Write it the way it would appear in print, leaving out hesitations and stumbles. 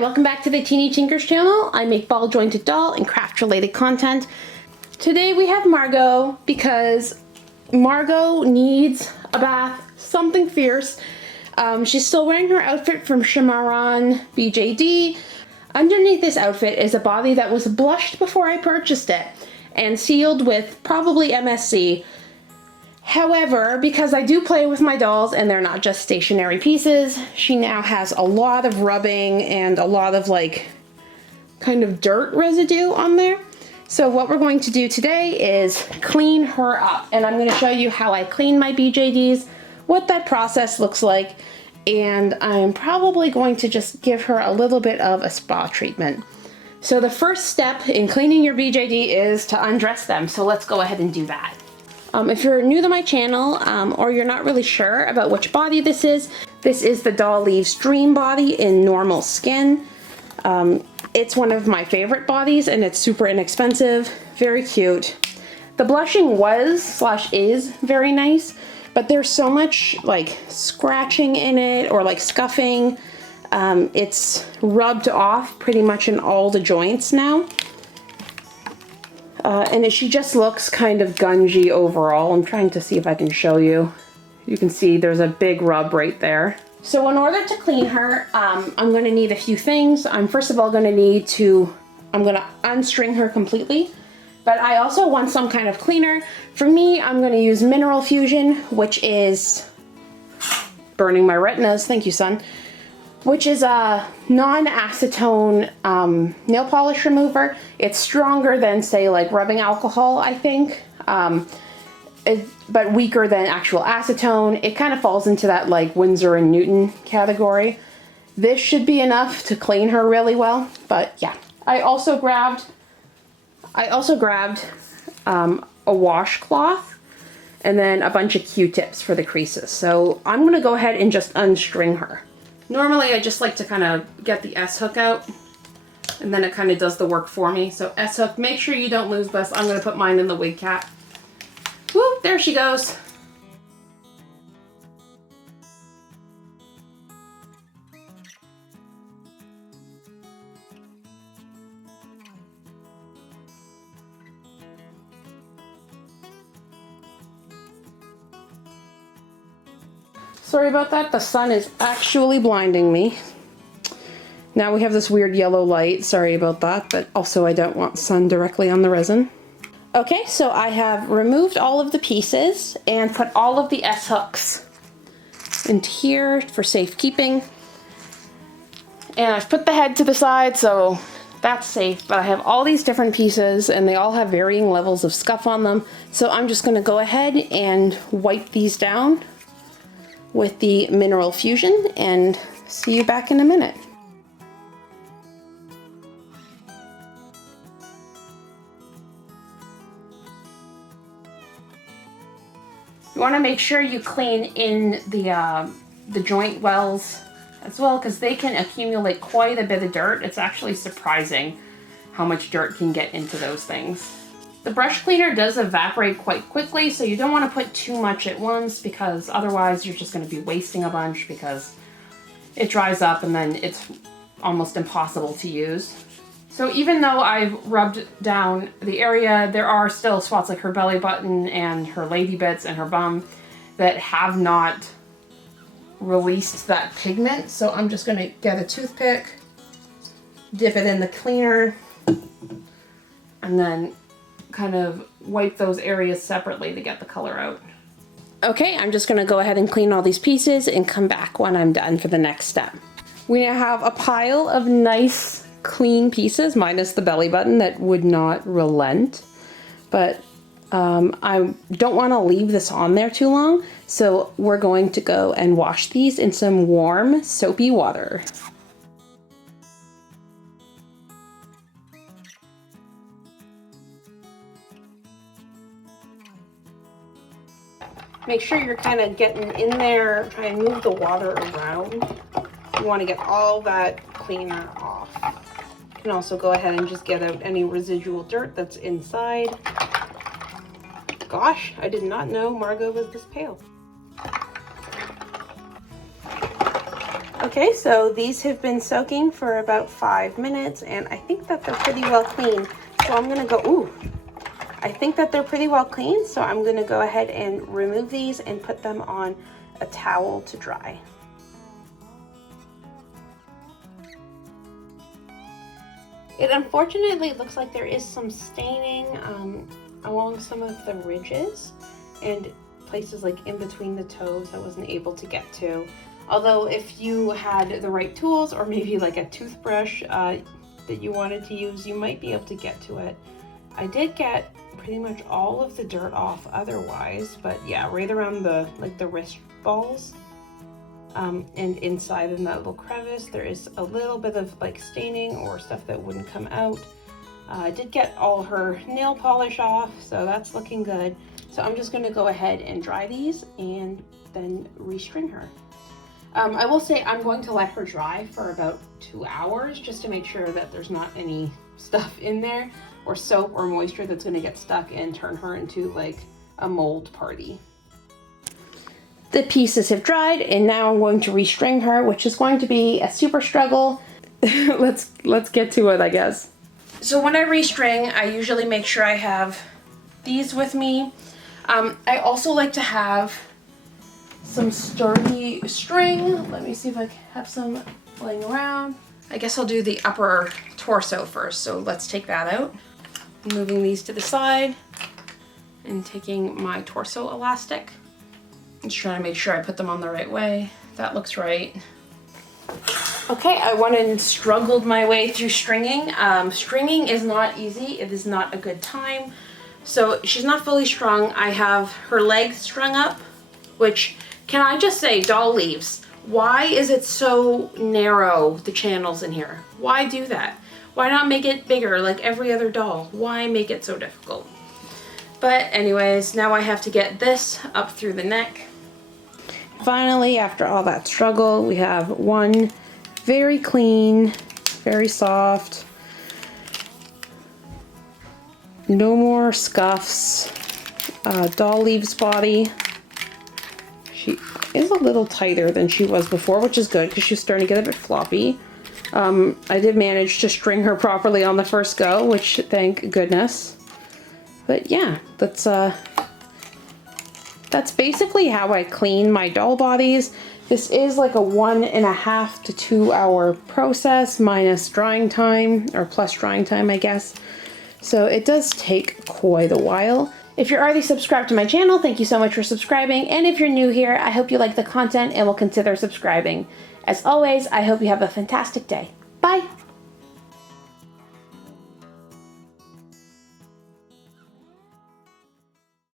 welcome back to the Teeny Tinkers channel. I make ball jointed doll and craft related content. Today we have Margot because Margot needs a bath, something fierce. She's still wearing her outfit from Shimmeron BJD. Underneath this outfit is a body that was blushed before I purchased it and sealed with probably MSC. However, because I do play with my dolls and they're not just stationary pieces, she now has a lot of rubbing and a lot of like kind of dirt residue on there. So what we're going to do today is clean her up, and I'm going to show you how I clean my BJDs, what that process looks like, and I'm probably going to just give her a little bit of a spa treatment. So the first step in cleaning your BJD is to undress them, so let's go ahead and do that. If you're new to my channel or you're not really sure about which body this is the Doll Leaves Dream body in normal skin. It's one of my favorite bodies and it's super inexpensive, very cute. The blushing is very nice, but there's so much like scratching in it or like scuffing. It's rubbed off pretty much in all the joints now. And she just looks kind of gungy overall. I'm trying to see if I can show you. You can see there's a big rub right there. So in order to clean her, I'm going to need a few things. I'm first of all going to unstring her completely. But I also want some kind of cleaner. For me, I'm going to use Mineral Fusion, which is burning my retinas. Thank you, son. Which is a non-acetone nail polish remover. It's stronger than, say, like rubbing alcohol, I think, but weaker than actual acetone. It kind of falls into that like Winsor and Newton category. This should be enough to clean her really well, but yeah. I also grabbed a washcloth and then a bunch of Q-tips for the creases. So I'm gonna go ahead and just unstring her. Normally I just like to kind of get the S-hook out and then it kind of does the work for me. So S-hook, make sure you don't lose this. I'm going to put mine in the wig cap. Whoop, there she goes. Sorry about that, the sun is actually blinding me. Now we have this weird yellow light, sorry about that, but also I don't want sun directly on the resin. Okay, so I have removed all of the pieces and put all of the S-hooks into here for safekeeping. And I've put the head to the side, so that's safe, but I have all these different pieces and they all have varying levels of scuff on them. So I'm just gonna go ahead and wipe these down with the Mineral Fusion and see you back in a minute. You want to make sure you clean in the joint wells as well, because they can accumulate quite a bit of dirt. It's actually surprising how much dirt can get into those things. The brush cleaner does evaporate quite quickly, so you don't want to put too much at once because otherwise you're just going to be wasting a bunch because it dries up and then it's almost impossible to use. So even though I've rubbed down the area, there are still spots like her belly button and her lady bits and her bum that have not released that pigment. So I'm just going to get a toothpick, dip it in the cleaner, and then kind of wipe those areas separately to get the color out. Okay, I'm just gonna go ahead and clean all these pieces and come back when I'm done for the next step. We now have a pile of nice clean pieces, minus the belly button that would not relent, but I don't want to leave this on there too long, so we're going to go and wash these in some warm soapy water. Make sure you're kind of getting in there, try and move the water around. You want to get all that cleaner off. You can also go ahead and just get out any residual dirt that's inside. Gosh, I did not know Margot was this pale. Okay, so these have been soaking for about 5 minutes, and I think that they're pretty well clean. So I'm gonna go, ooh, I think that they're pretty well clean, so I'm gonna go ahead and remove these and put them on a towel to dry. It unfortunately looks like there is some staining along some of the ridges and places like in between the toes I wasn't able to get to. Although if you had the right tools or maybe like a toothbrush that you wanted to use, you might be able to get to it. I did get pretty much all of the dirt off otherwise, but yeah, right around the wrist balls and inside in that little crevice, there is a little bit of like staining or stuff that wouldn't come out. I did get all her nail polish off, so that's looking good. So I'm just gonna go ahead and dry these and then restring her. I will say I'm going to let her dry for about 2 hours just to make sure that there's not any stuff in there or soap or moisture that's going to get stuck and turn her into like a mold party. The pieces have dried and now I'm going to restring her, which is going to be a super struggle. Let's get to it, I guess. So when I restring, I usually make sure I have these with me. I also like to have some sturdy string. Let me see if I have some laying around. I guess I'll do the upper torso first, so let's take that out. Moving these to the side and taking my torso elastic. Just trying to make sure I put them on the right way. That looks right. Okay, I went and struggled my way through stringing. Stringing is not easy. It is not a good time. So she's not fully strung. I have her legs strung up, which, can I just say, doll leaves. Why is it so narrow, the channels in here? Why do that? Why not make it bigger like every other doll? Why make it so difficult? But anyways, now I have to get this up through the neck. Finally, after all that struggle, we have one very clean, very soft, no more scuffs, doll leaves body. She is a little tighter than she was before, which is good because she's starting to get a bit floppy. I did manage to string her properly on the first go, which thank goodness. But yeah, that's basically how I clean my doll bodies. This is like a 1.5 to 2 hour process minus drying time, or plus drying time, I guess. So it does take quite a while. If you're already subscribed to my channel, thank you so much for subscribing. And if you're new here, I hope you like the content and will consider subscribing. As always, I hope you have a fantastic day. Bye!